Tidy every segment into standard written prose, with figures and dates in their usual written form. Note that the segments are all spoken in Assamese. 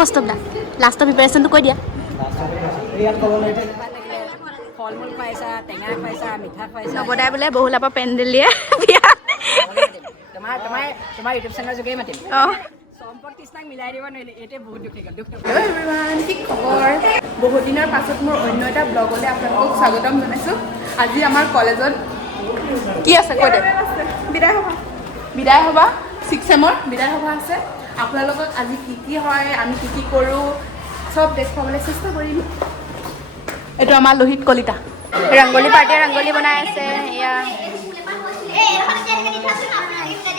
কষ্টবিলাক লাষ্টৰ প্ৰিপাৰেশ্যনটো কৈ দিয়া ফল-মূল খুৱাইছা, টেঙা খুৱাইছা, মিঠা খুৱাইছা। নৱদাই বোলে বহুলাৰ পৰা পেণ্ডেল দিয়ে বিয়া তোমাৰ ইউটিউব চেনেলৰ যোগেই মাতিম সম্পদ কৃষ্ণাক মিলাই দিব নোৱাৰিলে এইটোৱে বহুত দুখী গ'ল হেল্ল' এভৰিৱান, কি খবৰ? বহুত দিনৰ পাছত মোৰ অন্য এটা ব্লগলৈ আপোনালোকক স্বাগতম জনাইছোঁ। আজি আমাৰ কলেজত কি আছে কৈ দে বিদায় সভা 6th চেমৰ বিদায় সভা আছে। আপোনালোকক আজি কি হয়, আমি কি কৰোঁ চব দেখুৱাবলৈ চেষ্টা কৰিম। এইটো আমাৰ লোহিত কলিতা ৰংগলী পাৰ্টিয়ে ৰংগলী বনাই আছে এয়া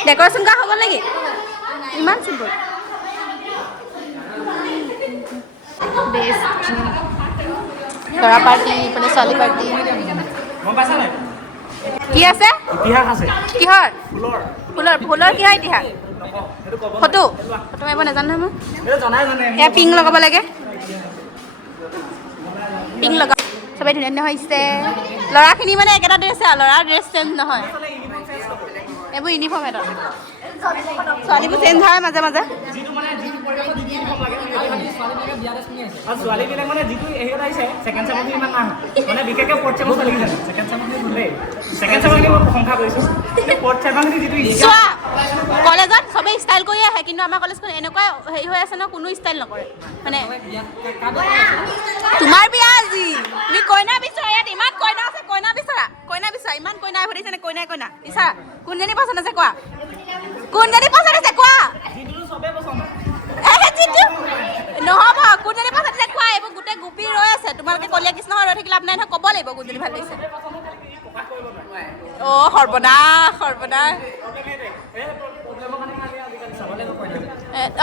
ডেক'ৰেশ্যন কৰা হ'ব নেকি ইমান চিম্পল ল'ৰা পাৰ্টি ইফালে ছোৱালী পাৰ্টি কি আছে ইতিহাস আছে কিহৰ ফুলৰ কিহৰ ইতিহাস ফটো মাৰিব নাজানো নহয় মই এয়া পিং লগাব লাগে পিং লগা চবেই ধুনীয়া ধুনীয়া হৈছে ল'ৰাখিনি মানে একেটা ড্ৰেছ আৰু ল'ৰাৰ ড্ৰেছ চেঞ্জ নহয় এইবোৰ ইউনিফৰ্ম এটা ছোৱালীবোৰ চেঞ্জ হয় মাজে মাজে ছোৱালীবিলাক মানে যিটো হেৰিত আহিছে ছেকেণ্ড চেমত ইমান নাহ মানে বিশেষকৈ ফ'ৰ্থ চেমত ছোৱালী জানো ছেকেণ্ড চেমত ভুলেই ছেকেণ্ড চেমত মই প্ৰশংসা কৰিছোঁ ফ'ৰ্থ চেমত যিটো চোৱা কলেজত চবেই ষ্টাইল কৰি আহে কিন্তু আমাৰ কলেজখন এনেকুৱা হেৰি হৈ আছে ন কোনো ষ্টাইল নকৰে মানে তোমাৰ বিয়া আজি তুমি কইনা বিচৰা ইয়াত ইমান কইনা আছে কইনা বিচৰা ইমান কইনা সুধিছে নে কইনা বিচৰা কোনজনী পচন্দ আছে কোৱা কোনজনী পচন্দ আছে কোৱা নহ'ব কোনজনী পচন্দ আছে কোৱা এইবোৰ গোটেই গোপী ৰৈ আছে তোমালোকে কলীয়া কৃষ্ণ ৰৈ থাকিলে আপোনাৰ নহয় ক'ব লাগিব কোনজনী ভাল লাগিছে অ' সৰ্বনাশ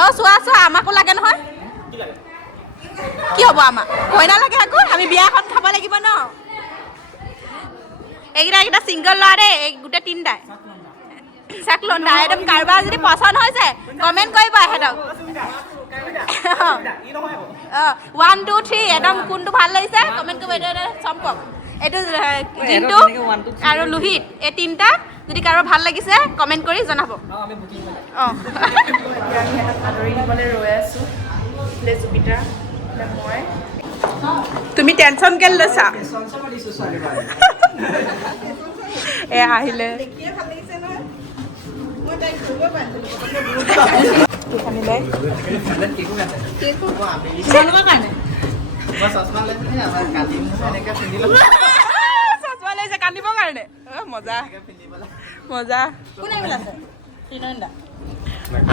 অ' চোৱা আমাকো লাগে নহয় কি হ'ব আমাক কইনা লাগে আকৌ আমি বিয়াখন খাব লাগিব ন এইকেইটা ছিংগল ল'ৰা দেই এই গোটেই তিনিটাই চাক লণ্ডা একদম কাৰোবাৰ যদি পচন্দ হৈছে কমেণ্ট কৰিব এহেঁতক 1 2 3 একদম কোনটো ভাল লাগিছে কমেণ্ট কৰিব এইটো চম্পক এইটো জিন্তু আৰু লোহিত এই তিনিটা যদি কাৰোবাৰ ভাল লাগিছে কমেণ্ট কৰি জনাব অঁ আদৰি দিবলৈ ৰৈ আছোঁ জুপিতা মই তুমি টেনশ্যন কেলে লৈছা এ আহিলে কান্দিবৰ কাৰণে মজা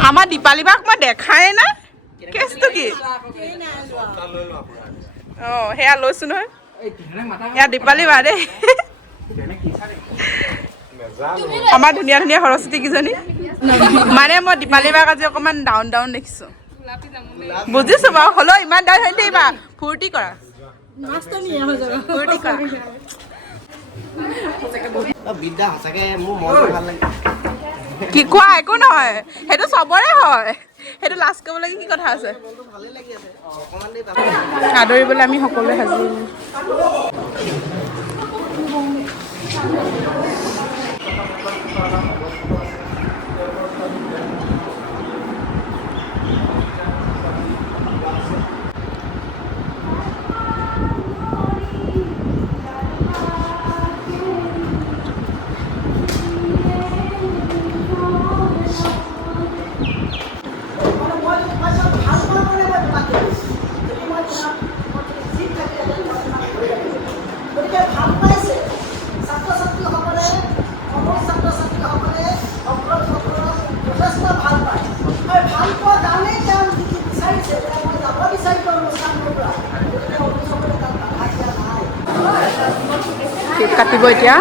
আমাৰ দীপালী বাক মই দেখাই না কেছটো কি অঁ সেয়া লৈছো নহয় এয়া দীপালী বা দেই আমাৰ ধুনীয়া ধুনীয়া সৰস্বতী কেইজনী মানে মই দীপালী বাক আজি অকণমান ডাউন দেখিছোঁ বুজিছোঁ বাৰু হ'লেও ইমান ডাউন হৈ থাকিবা ফূৰ্তি কৰা কি কোৱা একো নহয় সেইটো চবৰে হয় সেইটো লাজ কৰিবলগীয়া কি কথা আছে আদৰিবলৈ আমি সকলোৱে সাজু কেক কাটিব এতিয়া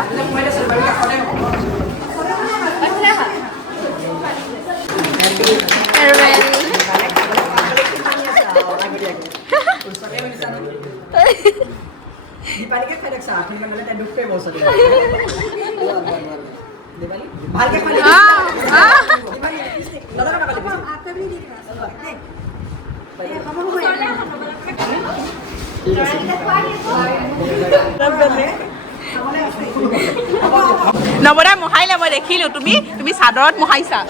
নৱদাই মহাইলে মই দেখিলোঁ তুমি চাদৰত মহাইছা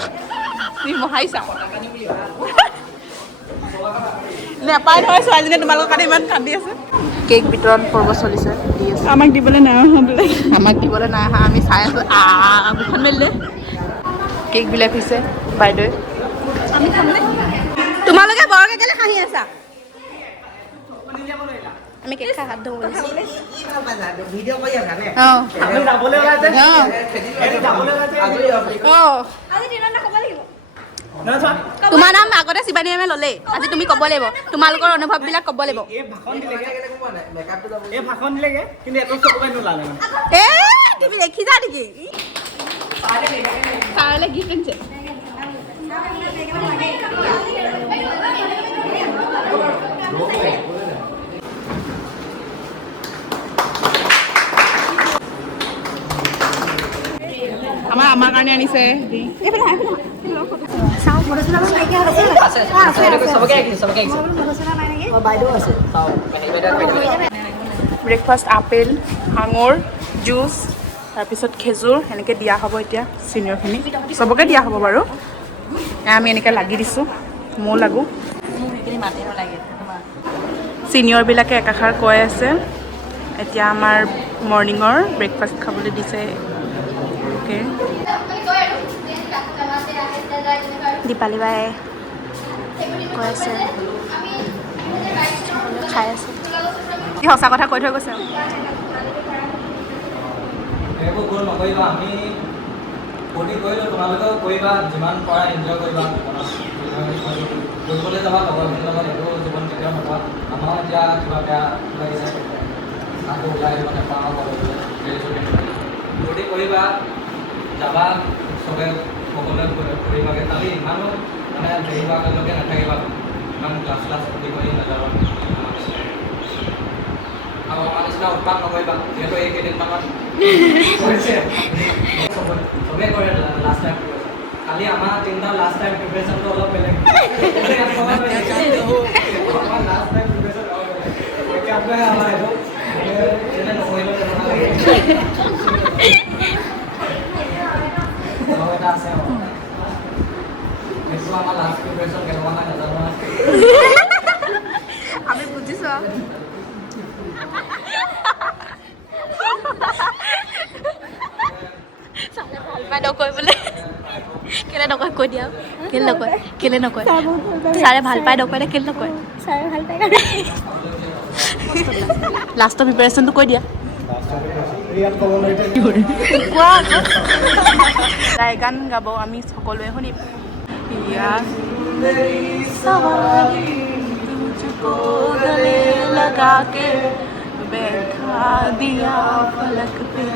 তুমি মহাইছা নেপায় নহয় ছোৱালীজনীয়ে তোমালোকৰ কাৰণে ইমান কান্দি আছে কেক বিতৰণ পৰ্ব চলিছে দি আছে আমাক দিবলৈ নাই অহা বোলে আমাক দিবলৈ নাই অহা আমি চাই আছোঁ বুখন মেলিলে কেকবিলাক হৈছে বাইদেৱে আমি খামনে তোমালোকে বৰকে কেলে হাঁহি আছা আমি কেক খাই হাত ধুব লাগিছে ভিডিঅ' কৰি আছা নে অঁ আমি যাবলৈ ওলাইছে অঁ যাবলৈ ওলাইছে অঁ আজি দিনত ক'ব লাগিব নহয় চোৱা তোমাৰ নাম আগতে শিৱানী মেমে ল'লে আজি তুমি ক'ব লাগিব তোমালোকৰ অনুভৱবিলাক ক'ব লাগিব এই ভাষণ দিলেগে কিন্তু এটো চকুপাই নোলালে মানে এ তুমি লিখিছা নেকি ছাৰলে গিফ্ট আনিছে আমাৰ কাৰণে আনিছে ব্ৰেকফাষ্ট আপেল আঙুৰ জুচ তাৰপিছত খেজুৰ এনেকৈ দিয়া হ'ব এতিয়া চিনিয়ৰখিনি চবকে দিয়া হ'ব বাৰু আমি এনেকৈ লাগি দিছোঁ ময়ো লাগোঁ চিনিয়ৰবিলাকে একাষাৰ কৈ আছে এতিয়া আমাৰ মৰ্ণিঙৰ ব্ৰেকফাষ্ট খাবলৈ দিছে অ'কে দীপালী বাই কৈ আছে খাই আছে কি সঁচা কথা কৈ থৈ গৈছে একো ভুল নকৰিবা আমি ফূৰ্তি কৰিলোঁ তোমালোকেও কৰিবা যিমান পৰা এনজয় কৰিবা ফুৰিবলৈ যাবা লগৰখিনিৰ লগত একো জীৱন কেতিয়াও নোপোৱা আমাৰ এতিয়া কিবা বেয়া লাগিছে আকৌ ওলাই আহিব নাপাওঁ কলেজলৈ ফূৰ্তি কৰিবা যাবা চবে সকলোৱে ফুৰিবাগৈ খালি ইমানো মানে দেৰি হোৱালৈকে নাথাকিবা ইমান ক্লাছ ফূৰ্তি কৰি নাযাবা আৰু আমাৰ নিচিনা উৎপাত নকৰিবা যিহেতু এই কেইদিনমানত কৰিছে চবেই কৰে লাষ্ট টাইম খালি আমাৰ তিনিটা লাষ্ট টাইম প্ৰিপেৰেশ্যনটো অলপ বেলেগ আমাৰ লাষ্ট টাইম প্ৰিপেৰেশ্যন এতিয়া আমাৰ এইটো যেনে নকৰিলে এটা আছে সেইটো আমাৰ লাষ্ট প্ৰিপেৰেশ্যন কেনেকুৱা হয় নাজানো আমি বুজিছোঁ ভাল পাই নকয় বোলে কেলে নকয় কৈ দিয়া কেলে নকয় ছাৰে ভাল পাই নকয় নে কেলে নকয় ছাৰে ভাল পাই লাষ্টৰ প্ৰিপেৰেশ্যনটো কৈ দিয়া তাই গান গাব আমি সকলোৱে শুনিম बैठा दिया फलक पे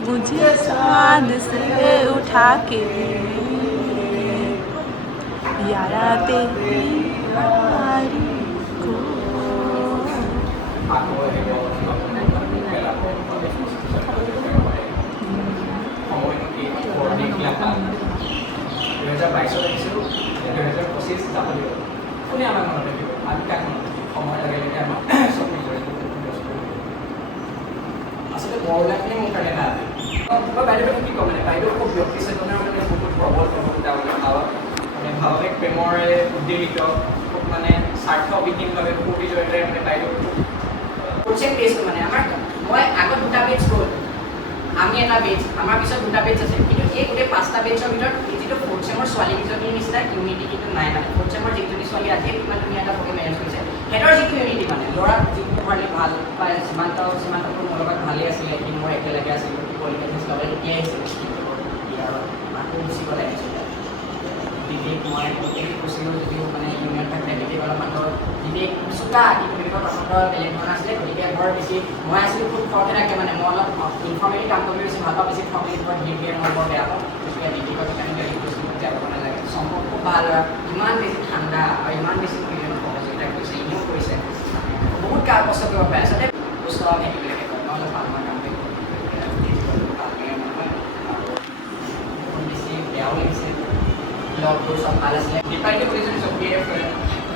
मुझे चांद से उठा के यारा तेरी यारी को আচলতে বৰলাখিনি মোৰ কাৰণে ভাল মই বাইদেউ কি ক'ম মানে বাইদেউ খুব ব্যক্তি চেতনাৰ মানে বহুত প্ৰবল প্ৰভাৱিতা মানে ভাৱিক প্ৰেমৰে উদ্বেলিত খুব মানে স্বাৰ্থবিহীনভাৱে ফূৰ্তি জৰিয়তে মানে বাইদেউ কোচিং টেষ্ট মানে আমাৰ মই আগত দুটা বেচ গ'ল আমি এটা বেচ আমাৰ পিছত দুটা বেচ আছে কিন্তু এই গোটেই পাঁচটা বেচৰ ভিতৰত যিটো ফ'ৰ্থ চেমৰ ছোৱালীকেইজনীৰ নিচিনা ইউনিটি কিন্তু নাই মানে ফ'ৰ্থ চেমৰ যিকেইজনী ছোৱালী আজি কিমান ধুনীয়া এটা পকে মেৰেজ কৰিছে সিহঁতৰ যিটো ইউনিটি মানে ল'ৰাক যিটো পাৰ্লি ভাল পায় সীমান্তটো মোৰ লগত ভালেই আছিলে সি মোৰ একেলগে আছিলোঁ পলিটিক্স লগাই এতিয়াই আহিছিল আকৌ গুচি গ'লে বিবেক মই গোটেই কৈছিলোঁ যদিও মানে ইউনিয়ন থাকে বিবেক অলপ মানুহৰ বিবেক চোকা কিন্তু বিবেকৰ পচন্দৰ বেলেগ ধৰণৰ আছিলে গতিকে বৰ বেছি মই আছিলোঁ খুব খৰকৈ থাকে মানে মই অলপ ইনফৰ্মেলি কাম কৰি বেছি ভাল পাওঁ বেছি ফৰ্মেলি বৰ ভিৰ ভিৰ মই বৰ বেয়া পাওঁ গতিকে বিবেকৰ কাৰণে কৈছিলোঁ যাব নালাগে সম্ভৱ খুব ভাল ল'ৰা ইমান বেছি ঠাণ্ডা আৰু ইমান বেছি সহযোগিতা কৰিছে এনেও কৰিছে বহুত কাৰ কষ্ট কৰিব পাৰে আচলতে কষ্ট থাকিবিলাকে কয় মই অলপ ভাল মই কাম কৰি বেছি বেয়াও লাগিছে লগবোৰ চব ভাল আছিলে দীপালীটো কৰিছিলোঁ চকীয়ে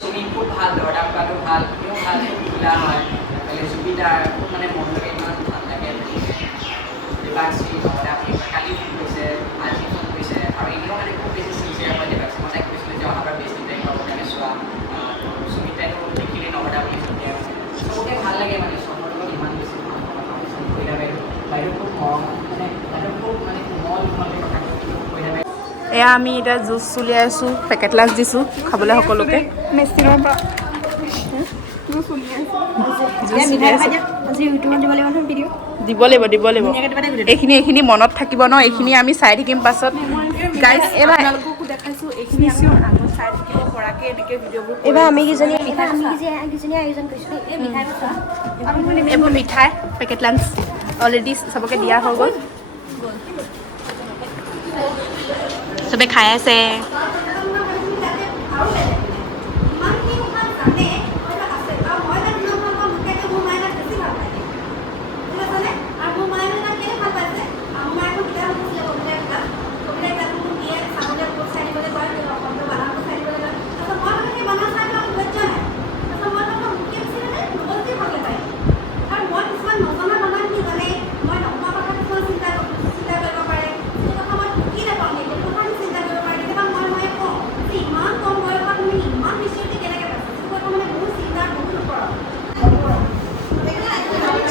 তুমি খুব ভাল দৰদাম কৰাটো ভাল তুমিও ভাল সুবিধা হয় সুবিধাৰ খুব মানে মন লাগে ইমান ভাল লাগে দীপাক্ষী লগতে আপুনি কালি ফোন কৰিছে আজি ফোন কৰিছে আৰু এনেও মানে খুব বেছি চিনচিয়াৰ হয় দীপাক্ষী মই তাইক কৈছিলোঁ যে অহাবাৰ বেছি টাইম পাবৰ কাৰণে চোৱা সুবিধাটো দেখিলোঁ এয়া আমি এতিয়া জুচ উলিয়াই আছোঁ, পেকেট লাঞ্চ দিছোঁ খাবলৈ সকলোকে। মেচিনৰ পৰা জুচ উলিয়াই আছোঁ। দিব লাগিব এইখিনি মনত থাকিব ন, এইখিনি আমি চাই থাকিম পাছত। গাইজ এইবাৰ আপোনালোককো দেখাইছোঁ, এইখিনি আমি আগত চাই থাকিব পৰাকৈ এনেকৈ ভিডিঅ'বোৰ। এইবাৰ আমি কিজনী আয়োজন কৰিছোঁ। এইবোৰ মিঠাই পেকেট লাঞ্চ অলৰেডি চবকে দিয়া হৈ গ'ল, চবে খাই আছে।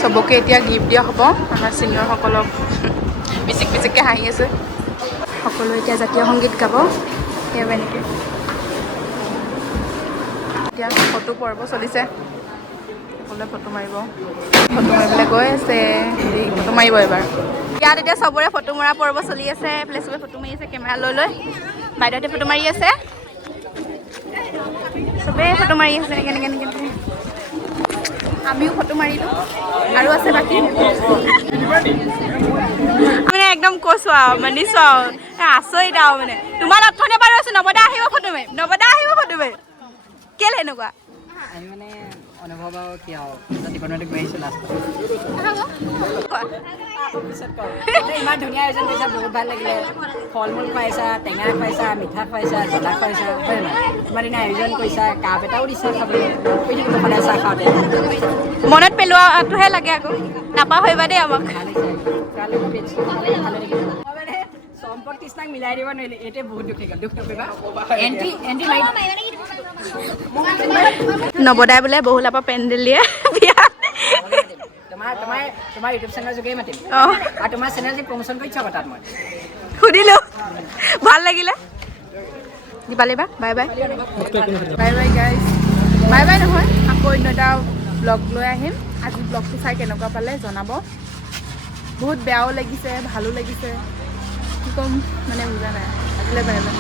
চবকে এতিয়া গিফ্ট দিয়া হ'ব। আমাৰ ছিনিয়ৰসকলক পিচিককৈ হাঁহি আছে। সকলোৱে এতিয়া জাতীয় সংগীত গাব। সেইবাবে এনেকৈ এতিয়া ফটো পৰ্ব চলিছে, সকলোৱে ফটো মাৰিবলৈ গৈ আছে। ফটো মাৰিব এবাৰ। ইয়াত এতিয়া চবৰে ফটো মৰা পৰ্ব চলি আছে। এইফালে চবে ফটো মাৰি আছে কেমেৰা লৈ। বাইদেউহঁতে ফটো মাৰি আছে, চবেই ফটো মাৰি আছে এনেকৈ। আমিও ফটো মাৰিলোঁ আৰু আছে বাকী। মানে একদম কৈছোঁ আৰু মানিছোঁ আৰু আচৰিত আৰু মানে। তোমাৰ লক্ষণে বাৰু আছোঁ, নৱদা আহিব ফটো মাৰিম, কেলে এনেকুৱা আমি মানে অনুভৱ আৰু কি আৰু জীৱনতে গৈ আহিছোঁ লাষ্ট। ইমান ধুনীয়া আয়োজন কৰিছা, বহুত ভাল লাগিলে। ফল মূল খুৱাইছা, টেঙা খুৱাইছা, মিঠা খুৱাইছা, জ্বলা খুৱাইছা, হয় নহয়? ইমান ধুনীয়া আয়োজন কৰিছা, কাপ এটাও দিছা খাবলৈ। সদায় চাহ খাওঁতে মনত পেলোৱাটোহে লাগে আকৌ, নাপাহৰিবা দেই আমাক। চম্পক তৃষ্ণাক মিলাই দিব নোৱাৰিলে, এইটোৱে বহুত দুখ লাগিল। দুখ নকৰিবা। নৱদাই বোলে বহুলাৰ পৰা পেণ্ডেল দিয়ে তোমাৰ ইউটিউব চেনেলৰ যোগেই মাতিম। অঁ, আৰু তোমাৰ চেনেল যে প্ৰমোশ্যন কৰি চাব তাত মই সুধিলোঁ, ভাল লাগিলে। দীপালীবা বাই বাই গাইজ। বাই নহয়, আকৌ অন্য এটা ব্লগ লৈ আহিম। আজি ব্লগটো চাই কেনেকুৱা পালে জনাব। বহুত বেয়াও লাগিছে, ভালো লাগিছে, কি ক'ম মানে বুজা নাই। আজিলৈ বাই বাই।